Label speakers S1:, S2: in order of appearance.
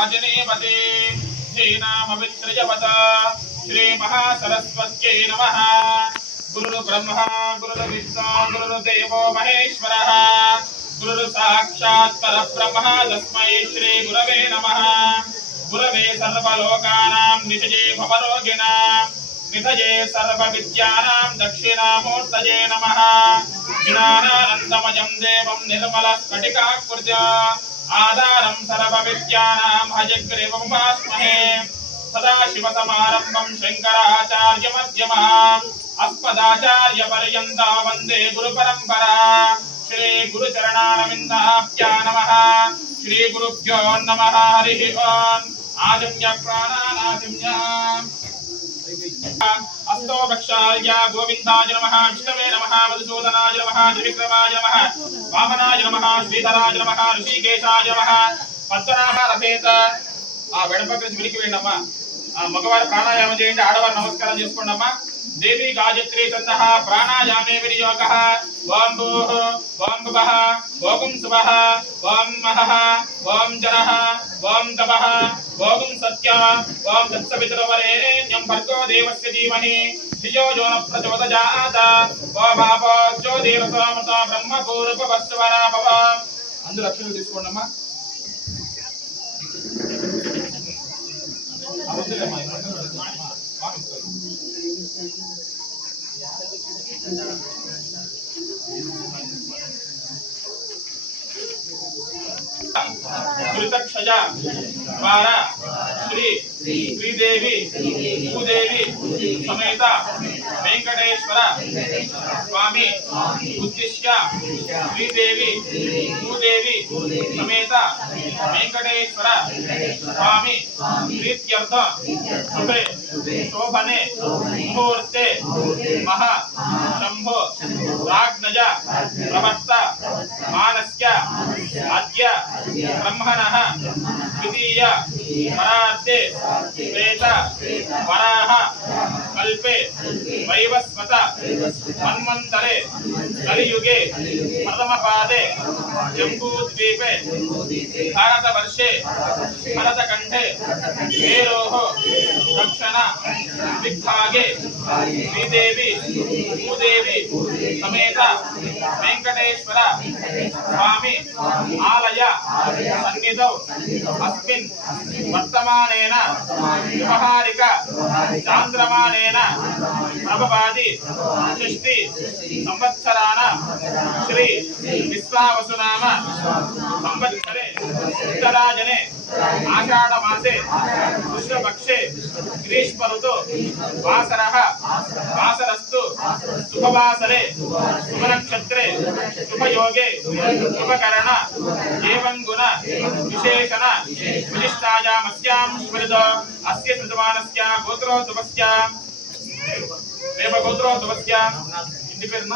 S1: రాజనేపతే శ్రీనామవిత్రయవత. శ్రీమహాసరస్వత్యై నమ. గురురు బ్రహ్మ గురురు విష్ణు గురురు దేవో మహేశ్వర. గురురు సాక్షాత్ పరబ్రహ్మ తస్మై శ్రీ గురవే నమ. గురవే సర్వలోకానాం నిధయే భవరోగిణాం. నిధయే సర్వవిద్యానాం దక్షిణామూర్తయే నమ. జ్ఞానానందమయం దేవం నిర్మల స్ఫటికాకృత్యా. ఆధారం సర్వవిద్యానాం హయగ్రీవముపాస్మహే సదాశివసమారంభం అస్మదాచార్య పర్యంత వందే గురు పరంపరా శ్రీ గురు చరణారవిందాభ్యా నమ శ్రీ గురుభ్యో నమ హరి ఓం ఆదిమ్య ప్రాణానాదిమ్య అస్తో వృక్షాయ గోవిందాయ నమ విష్ణవే నమః మధుసూదనాయ నమః త్రివిక్రమాయ నమః వామనాయ నమః శ్రీధరాయ నమః ఋషికేశాయ నమః పద్మనాభ రథేత ఆ వెడపక్క నుంచి విడికి వేయండమ్మా ఆ మగవారు ప్రాణాయామం చేయండి ఆడవారు నమస్కారం చేసుకోండమ్మా దేవి గాయత్రి తంద ప్రాణాయామే వినియోగ. ఓం భూ ఓం భువః ఓం శుభ ఓం మహః ఓం జన ఓం తపః ఓం సత్య ఓం దత్సవితరవరేణ్యం భర్గో దేవస్య ధీమహి. ధియో యో న ప్రచోదయాత ఓం ఆపో జ్యోతిరసోమృత అందరూ అక్షరాలు తీసుకోండి అమ్మా ఆ ద్వారా శ్రీ శ్రీదేవి భూదేవి సమేత वेंकटेश्वर स्वामी उद्देश्य श्रीदेवी भूदेवी समेत वेंकटेश्वर स्वामी प्रीत्यर्थ शुभे शोभने मुहूर्ते महा शंभो राग्नज प्रवर्त मानस्य अद्य ब्रह्मणः द्वितीय परार्थे श्वेत वराह కల్పే వైవస్వత మన్వంతరే కలియుగే ప్రథమ పాదే జంబూద్వీపే భారతవర్షే భరతఖండే మేరోః ಸಿಕ್ಕ ಹಾಗೆ ಶ್ರೀದೇವಿ, ಭೂದೇವಿ ಸಮೇತ ವೆಂಕಟೇಶ್ವರ ಸ್ವಾಮಿ ಆಲಯ ಸನ್ನಿಧೌ. ಅಸ್ಮಿನ್ ವರ್ತಮಾನೇನ ವ್ಯವಹಾರಿಕ ಚಾಂದ್ರಮಾನೇನ ಪ್ರಭವಾದಿ ಸೃಷ್ಟಿ ಸಂವತ್ಸರಾನ ಶ್ರೀ ವಿಶ್ವಾವಸುನಾಮ ಸಂವತ್ಸರೆ ಉತ್ತರಾಜನೆ ఆషాఢ మాసే కృష్ణపక్షే గ్రీష్మ ఋతు వాసరః వాసరస్తు శుభవాసరే శుభనక్షత్రే శుభయోగే శుభకరణ ఏవం గుణ విశేషణ విశిష్టాయామస్యాం స్మృత అస్య శృతమానస్య గోత్రోద్భవస్య రేప గోత్రోద్భవస్య ఇంటి పేరున